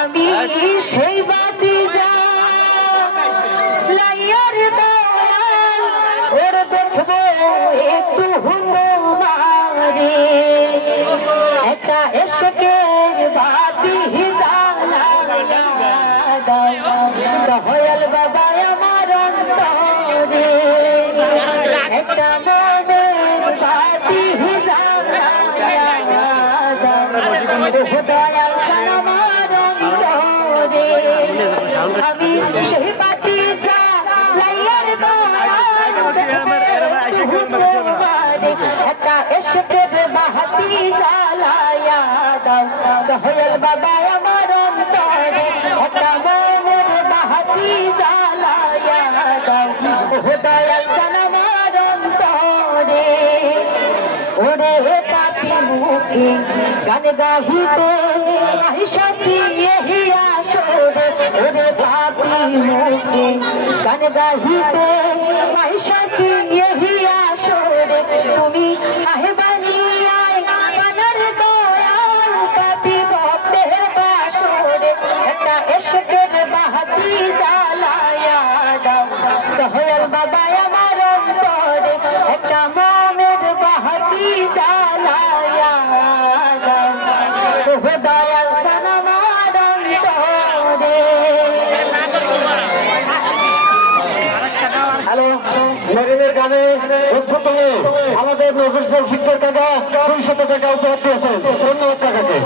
আমি সেই বাতি লাইয়ার দয়াল ওর দেখবো একটু হুমারে একটা এসকের বাতি দয়াল বাবা আমার অন্তরে একটা মনের বাতি দয়াল আমার অন্তরে আমি সেই বাতি একটা এসকের বাতি জ্বালায়া দাও দয়াল বাবা আমার অন্তরে একটা মনের বাতি জ্বালায়া দাও দয়াল আমার অন্তরে ওরে পাপি মুখে গান গাহিতে আহিসাসি এহিয়া সরে ওরে পাপি মুখে গান গাহিতে আহিসাসি এহিয়া সরে তুমি আহেবানি আয় পানার দয়াল পাপি ভক্তের বাসরে একটা এসকের বাহাতি জ্বালায়া দাও দয়াল বাবা আমার অন্তরে একটা মনের বাহাতি জ্বালায়া দাও দয়াল আমার অন্তরে। হ্যালো, মরিমের গানে উদ্ভূত হয়ে আমাদের নজরুল শিক্ষক কাকা 200 টাকা উপহার দিয়েছেন। ধন্যবাদ কাকাকে।